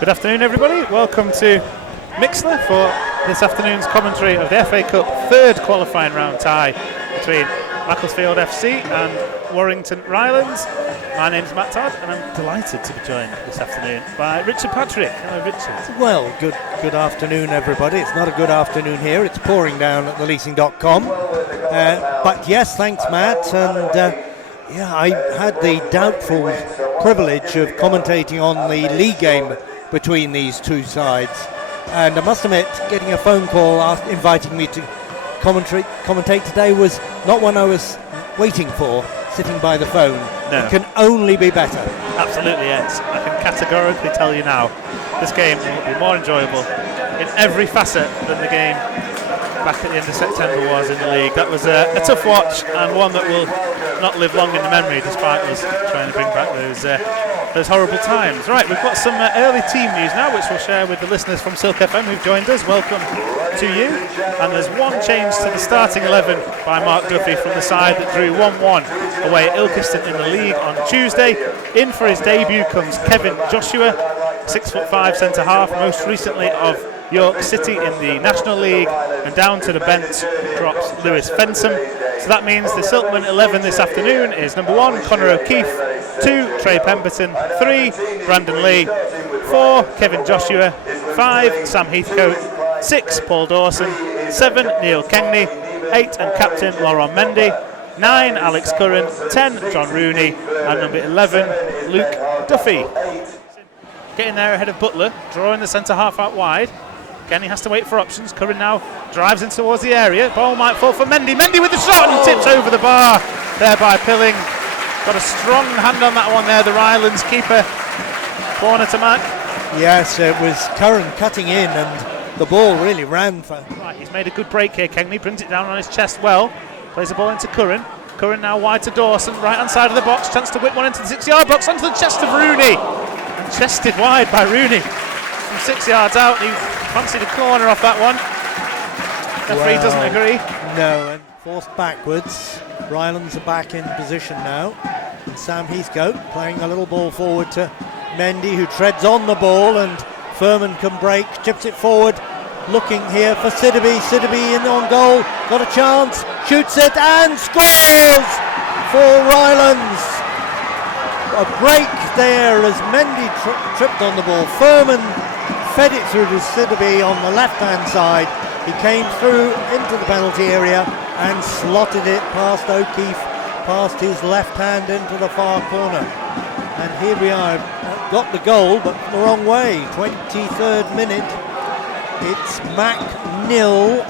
Good afternoon, everybody. Welcome to Mixler for this afternoon's commentary of the FA Cup third qualifying round tie between Macclesfield FC and Warrington Rylands. My name's Matt Todd and I'm delighted to be joined this afternoon by Richard Patrick. Hello, Richard. Well, good afternoon, everybody. It's not a good afternoon here. It's pouring down at theleasing.com. But yes, thanks, Matt. And I had the doubtful privilege of commentating on the league game between these two sides. And I must admit, getting a phone call inviting me to commentate today was not one I was waiting for, sitting by the phone. No. It can only be better. Absolutely, yes. I can categorically tell you now, this game will be more enjoyable in every facet than the game back at the end of September was in the league. That was a tough watch and one that will not live long in the memory, despite us trying to bring back those horrible times. Right, we've got some early team news now, which we'll share with the listeners from Silk FM who've joined us. Welcome to you. And there's one change to the starting 11 by Mark Duffy from the side that drew 1-1 away at Ilkeston in the league on Tuesday. In for his debut comes Kevin Joshua, 6'5" centre half, most recently of York City in the National League, and down to the bench drops Lewis Fensom. So that means the Silkmen 11 this afternoon is number 1, Conor O'Keefe, 2, Trey Pemberton, 3, Brandon Lee, 4, Kevin Joshua, 5, Sam Heathcote, 6, Paul Dawson, 7, Neil Kengney, 8, and captain Laurent Mendy, 9, Alex Curran, 10, John Rooney, and number 11, Luke Duffy. Getting there ahead of Butler, drawing the centre half out wide. Again, he has to wait for options. Curran now drives in towards the area. Ball might fall for Mendy. Mendy with the shot and tips over the bar there by Pilling. Got a strong hand on that one there, the Rylands keeper. Corner to Mac. Yes, it was Curran cutting in and the ball really ran for... Right, he's made a good break here, Kengney. Brings it down on his chest well. Plays the ball into Curran. Curran now wide to Dawson. Right hand side of the box. Chance to whip one into the 6-yard box onto the chest of Rooney. And chested wide by Rooney. From 6 yards out. He fancied a corner off that one. Referee doesn't agree. No, and forced backwards. Rylands are back in position now. And Sam Heathcote playing a little ball forward to Mendy, who treads on the ball, and Furman can break, chips it forward. Looking here for Sidibe. Sidibe in on goal. Got a chance. Shoots it and scores for Rylands. A break there as Mendy tripped on the ball. Furman fed it through to Sidibe on the left-hand side. He came through into the penalty area and slotted it past O'Keefe, past his left hand into the far corner. And here we are, got the goal, but the wrong way. 23rd minute. It's Mac 0,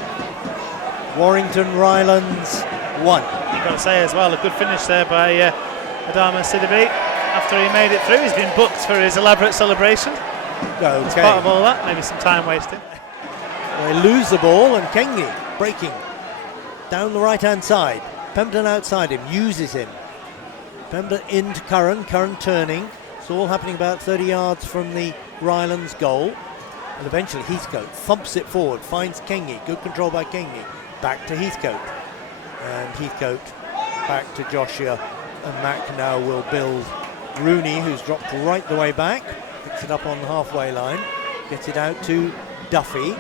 Warrington Rylands 1. You've got to say as well, a good finish there by Adama Sidibe. After he made it through, he's been booked for his elaborate celebration. Okay. As part of all that, maybe some time wasted. They lose the ball and Kengney breaking down the right hand side. Pemberton outside him, uses him. Pemberton into Curran, Curran turning. It's all happening about 30 yards from the Rylands goal. And eventually Heathcote thumps it forward, finds Kengney. Good control by Kengney. Back to Heathcote. And Heathcote back to Joshua. And Mac now will build Rooney, who's dropped right the way back. Picks it up on the halfway line. Gets it out to Duffy.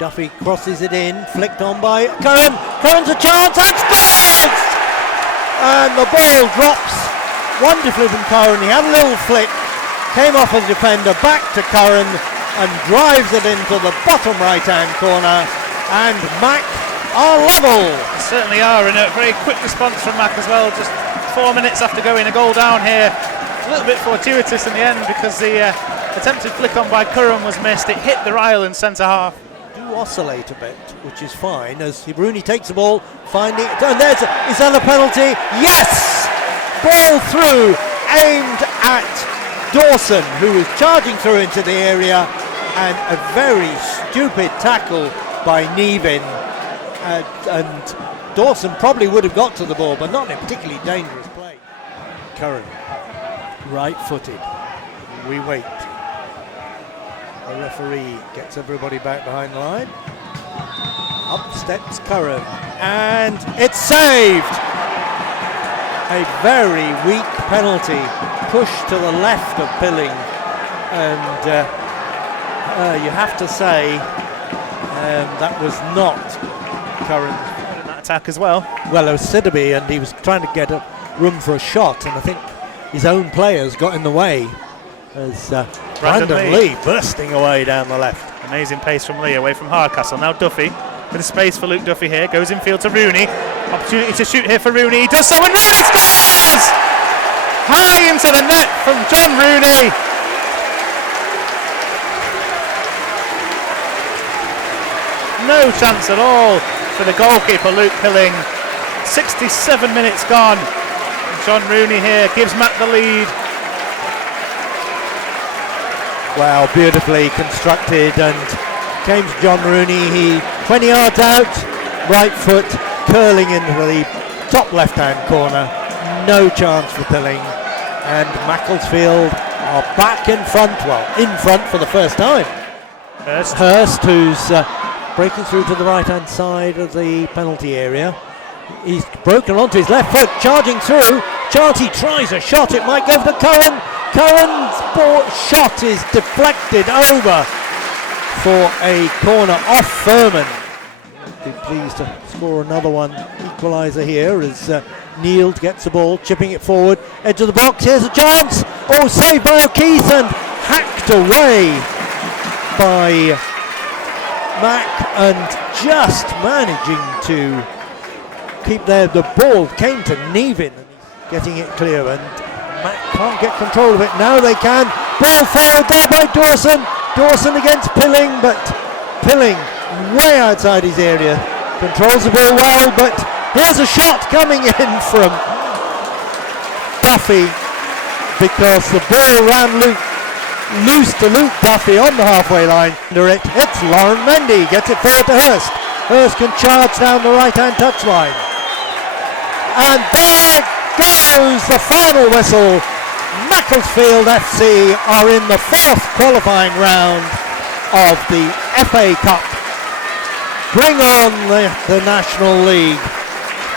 Duffy crosses it in, flicked on by Curran. Curran's a chance and scores! And the ball drops wonderfully from Curran. He had a little flick, came off as a defender, back to Curran and drives it into the bottom right-hand corner. And Mac are level. They certainly are, and a very quick response from Mac as well. Just 4 minutes after going a goal down here. A little bit fortuitous in the end because the attempted flick on by Curran was missed. It hit the Rylands centre half. Oscillate a bit, which is fine, as Rooney takes the ball, finding it, and is that a penalty? Yes! Ball through, aimed at Dawson, who was charging through into the area, and a very stupid tackle by Nevin, and Dawson probably would have got to the ball, but not in a particularly dangerous play. Curran, right-footed, we wait. The referee gets everybody back behind the line. Up steps Curran, and it's saved! A very weak penalty, pushed to the left of Pilling, and you have to say that was not Curran. In that attack as well. Well, it was Sidderby, and he was trying to get a room for a shot, and I think his own players got in the way as Brandon Lee bursting away down the left. Amazing pace from Lee away from Hardcastle. Now Duffy, with a space for Luke Duffy here, goes infield to Rooney. Opportunity to shoot here for Rooney. He does so, and Rooney scores! High into the net from John Rooney. No chance at all for the goalkeeper Luke Pilling. 67 minutes gone. John Rooney here gives Matt the lead. Well, beautifully constructed, and came to John Rooney. He 20 yards out, right foot curling into the top left-hand corner. No chance for Pilling, and Macclesfield are back in front. Well, in front for the first time. Hurst, who's breaking through to the right-hand side of the penalty area. He's broken onto his left foot, charging through. Charty tries a shot. It might go for Curran. Curran's shot is deflected over for a corner off Furman. Be pleased to score another one. Equaliser here as Neal gets the ball, chipping it forward. Edge of the box. Here's a chance. Oh, saved by O'Keefe and hacked away by Mac, and just managing to keep there. The ball came to Nevin, and he's getting it clear, and Mac can't get control of it. Now they can. Ball forward there by Dawson. Dawson against Pilling, but Pilling way outside his area. Controls the ball well, but here's a shot coming in from Duffy, because the ball ran loose to Luke Duffy on the halfway line. Under it, it's Lauren Mendy, gets it forward to Hurst. Hurst can charge down the right-hand touchline. And there goes the final whistle. Macclesfield FC are in the fourth qualifying round of the FA Cup. Bring on the National League.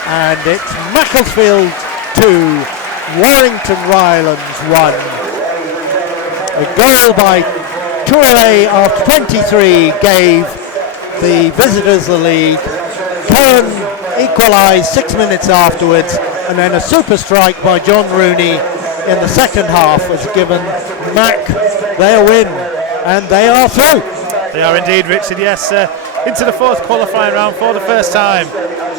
And it's Macclesfield 2, Warrington Rylands 1. A goal by Toure after 23 gave the visitors the lead. Curran equalised 6 minutes afterwards, and then a super strike by John Rooney in the second half has given Mac their win, and they are through. They are indeed, Richard, yes, into the fourth qualifying round for the first time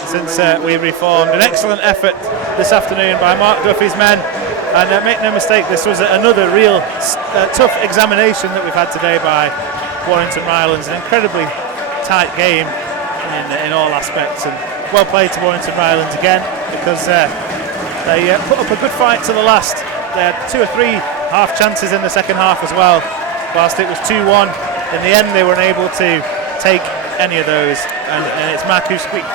since we reformed. An excellent effort this afternoon by Mark Duffy's men. And make no mistake, this was another real tough examination that we've had today by Warrington Rylands. An incredibly tight game in all aspects, and well played to Warrington Rylands again, because they put up a good fight to the last. They had 2 or 3 half chances in the second half as well, whilst it was 2-1. In the end, they weren't able to take any of those, and it's Mac who squeaked